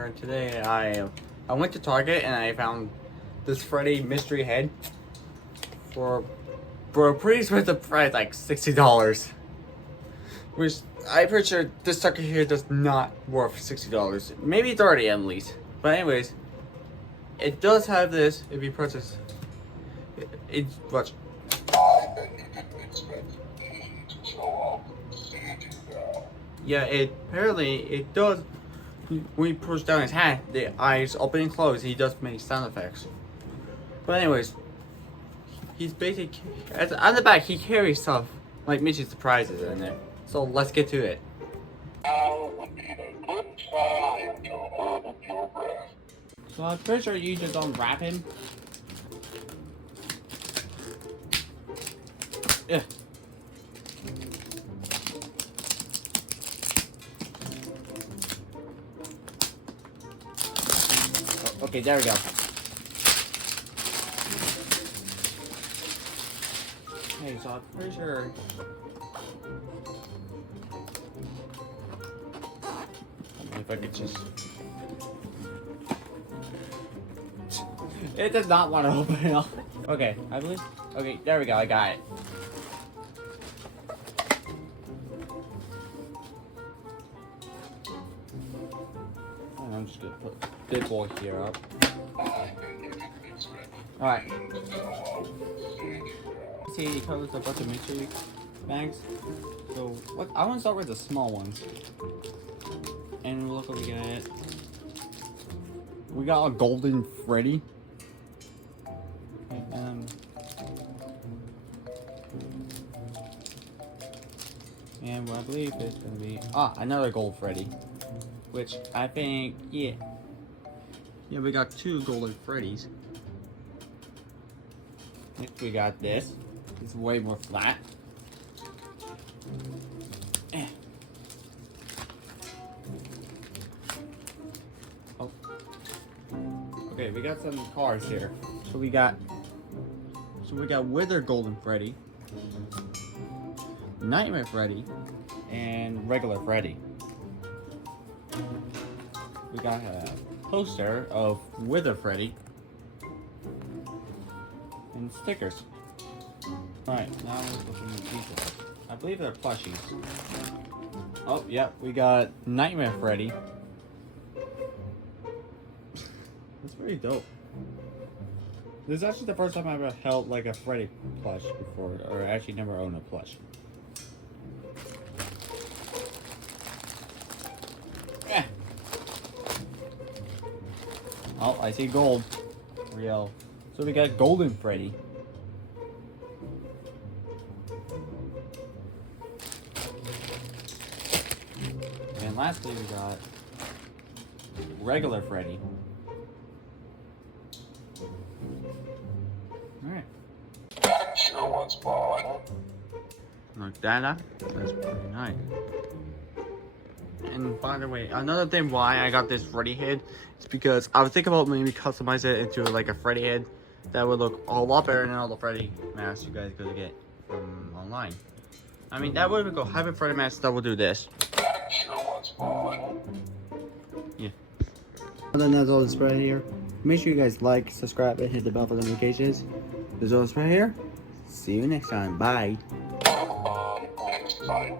here, and today I went to Target and I found this Freddy mystery head for a pretty expensive price, like $60. Which I'm pretty sure this sucker here does not worth $60. Maybe 30 at least. But anyways, it does have this if you purchase it. Watch. Yeah, apparently it does. When you push down his hand, the eyes open and close. He does make sound effects. But anyways, he's basically on the back. He carries stuff like mission surprises in there. So let's get to it. So I'm pretty sure you just unwrap him. Yeah. Okay, there we go. Okay, so I'm pretty sure. If I could just. It does not want to open it up. Okay, I believe. Okay, there we go. I got it. And I'm just gonna put big boy here up. Alright. See, it covers a bunch of mystery bags. So, what? I want to start with the small ones. And look what we got. We got a golden Freddy. And what I believe it's gonna be another gold Freddy. Which I think, yeah, we got two golden Freddys. Next we got this. It's way more flat. Oh. Okay, we got some cars here. So we got Wither Golden Freddy, Nightmare Freddy, and regular Freddy. We got a poster of Wither Freddy and stickers. Alright, now we're looking at these. I believe they're plushies. Oh, yep, we got Nightmare Freddy. That's pretty dope. This is actually the first time I ever held like a Freddy plush before, or actually never owned a plush. Oh, I see gold. Real. So we got Golden Freddy. And lastly, we got regular Freddy. Alright. That sure was fun. Like that, that's pretty nice. And by the way, another thing why I got this Freddy head is because I was thinking about maybe customize it into like a Freddy head that would look a lot better than all the Freddy masks you guys could get from online. I mean, that would go have a Freddy mask that will do this. That sure was fun. Yeah. And then that's all this right here. Make sure you guys like, subscribe, and hit the bell for notifications. There's all this right here. See you next time. Bye. Next time.